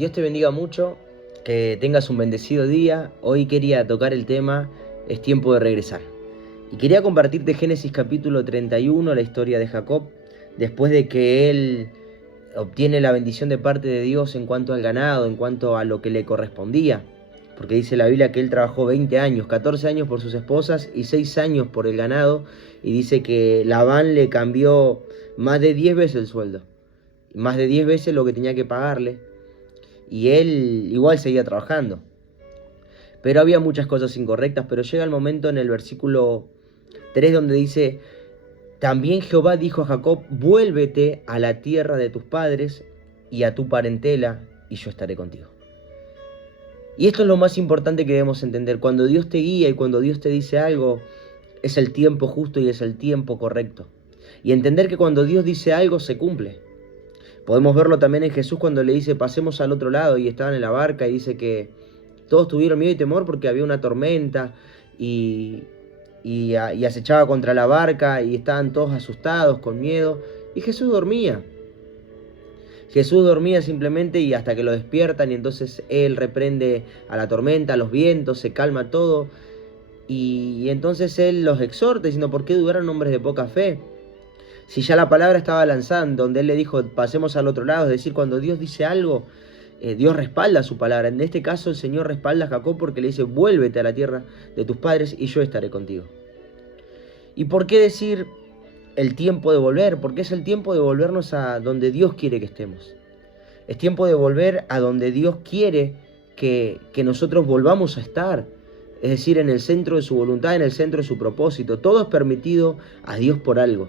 Dios te bendiga mucho, que tengas un bendecido día. Hoy quería tocar el tema, es tiempo de regresar. Y quería compartirte Génesis capítulo 31, la historia de Jacob, después de que él obtiene la bendición de parte de Dios en cuanto al ganado, en cuanto a lo que le correspondía. Porque dice la Biblia que él trabajó 20 años, 14 años por sus esposas y 6 años por el ganado. Y dice que Labán le cambió más de 10 veces el sueldo, más de 10 veces lo que tenía que pagarle. Y él igual seguía trabajando. Pero había muchas cosas incorrectas, pero llega el momento en el versículo 3 donde dice: también Jehová dijo a Jacob, vuélvete a la tierra de tus padres y a tu parentela, y yo estaré contigo. Y esto es lo más importante que debemos entender. Cuando Dios te guía y cuando Dios te dice algo, es el tiempo justo y es el tiempo correcto. Y entender que cuando Dios dice algo, se cumple. Podemos verlo también en Jesús cuando le dice, pasemos al otro lado, y estaban en la barca y dice que todos tuvieron miedo y temor porque había una tormenta y acechaba contra la barca y estaban todos asustados, con miedo, y Jesús dormía. Jesús dormía simplemente y hasta que lo despiertan, y entonces Él reprende a la tormenta, a los vientos, se calma todo, y entonces Él los exhorta diciendo, ¿por qué dudaron hombres de poca fe? Si ya la palabra estaba lanzada, donde Él le dijo, pasemos al otro lado, es decir, cuando Dios dice algo, Dios respalda su palabra. En este caso el Señor respalda a Jacob porque le dice, vuélvete a la tierra de tus padres y yo estaré contigo. ¿Y por qué decir el tiempo de volver? Porque es el tiempo de volvernos a donde Dios quiere que estemos. Es tiempo de volver a donde Dios quiere que nosotros volvamos a estar. Es decir, en el centro de su voluntad, en el centro de su propósito. Todo es permitido a Dios por algo.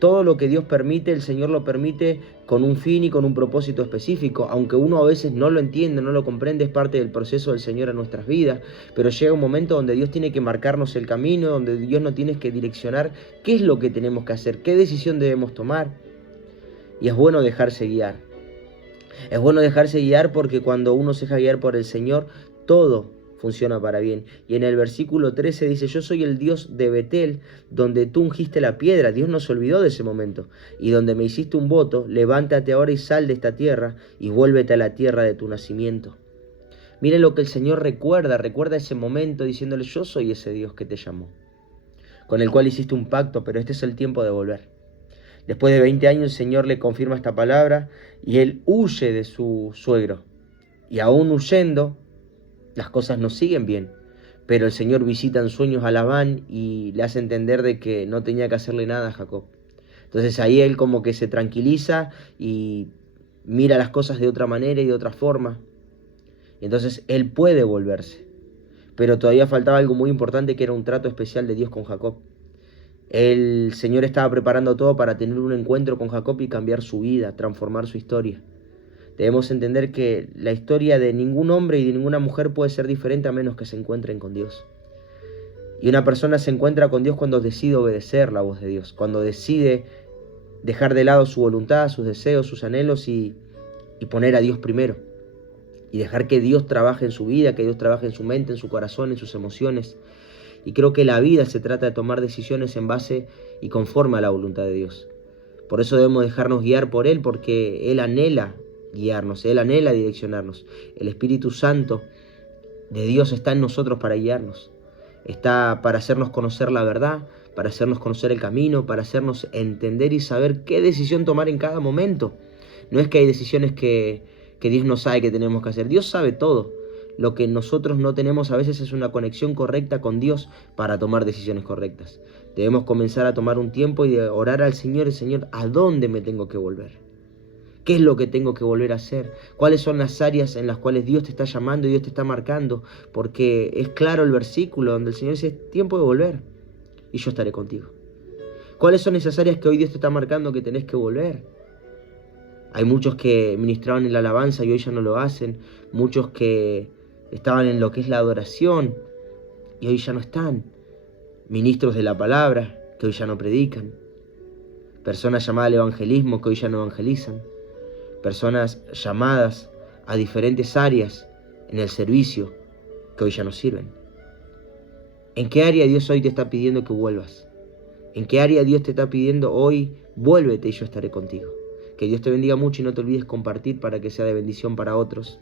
Todo lo que Dios permite, el Señor lo permite con un fin y con un propósito específico. Aunque uno a veces no lo entiende, no lo comprende, es parte del proceso del Señor en nuestras vidas. Pero llega un momento donde Dios tiene que marcarnos el camino, donde Dios nos tiene que direccionar qué es lo que tenemos que hacer, qué decisión debemos tomar. Y es bueno dejarse guiar. Es bueno dejarse guiar porque cuando uno se deja guiar por el Señor, todo funciona para bien. Y en el versículo 13 dice, yo soy el Dios de Betel, donde tú ungiste la piedra. Dios no se olvidó de ese momento. Y donde me hiciste un voto, levántate ahora y sal de esta tierra y vuélvete a la tierra de tu nacimiento. Miren lo que el Señor recuerda ese momento diciéndole, yo soy ese Dios que te llamó, con el cual hiciste un pacto, pero este es el tiempo de volver. Después de 20 años el Señor le confirma esta palabra y él huye de su suegro. Y aún huyendo, las cosas no siguen bien. Pero el Señor visita en sueños a Labán y le hace entender de que no tenía que hacerle nada a Jacob. Entonces ahí él como que se tranquiliza y mira las cosas de otra manera y de otra forma. Y entonces él puede volverse. Pero todavía faltaba algo muy importante, que era un trato especial de Dios con Jacob. El Señor estaba preparando todo para tener un encuentro con Jacob y cambiar su vida, transformar su historia. Debemos entender que la historia de ningún hombre y de ninguna mujer puede ser diferente a menos que se encuentren con Dios. Y una persona se encuentra con Dios cuando decide obedecer la voz de Dios, cuando decide dejar de lado su voluntad, sus deseos, sus anhelos y poner a Dios primero. Y dejar que Dios trabaje en su vida, que Dios trabaje en su mente, en su corazón, en sus emociones. Y creo que la vida se trata de tomar decisiones en base y conforme a la voluntad de Dios. Por eso debemos dejarnos guiar por Él, porque Él anhela guiarnos, Él anhela direccionarnos. El Espíritu Santo de Dios está en nosotros para guiarnos. Está para hacernos conocer la verdad, para hacernos conocer el camino, para hacernos entender y saber qué decisión tomar en cada momento. No es que hay decisiones que Dios no sabe que tenemos que hacer. Dios sabe todo. Lo que nosotros no tenemos a veces es una conexión correcta con Dios para tomar decisiones correctas. Debemos comenzar a tomar un tiempo y de orar al Señor, Señor, ¿a dónde me tengo que volver? ¿Qué es lo que tengo que volver a hacer? ¿Cuáles son las áreas en las cuales Dios te está llamando y Dios te está marcando? Porque es claro el versículo donde el Señor dice, es tiempo de volver y yo estaré contigo. ¿Cuáles son esas áreas que hoy Dios te está marcando que tenés que volver? Hay muchos que ministraban en la alabanza y hoy ya no lo hacen. Muchos que estaban en lo que es la adoración y hoy ya no están. Ministros de la palabra que hoy ya no predican. Personas llamadas al evangelismo que hoy ya no evangelizan. Personas llamadas a diferentes áreas en el servicio que hoy ya no sirven. ¿En qué área Dios hoy te está pidiendo que vuelvas? ¿En qué área Dios te está pidiendo hoy, vuélvete y yo estaré contigo? Que Dios te bendiga mucho y no te olvides compartir para que sea de bendición para otros.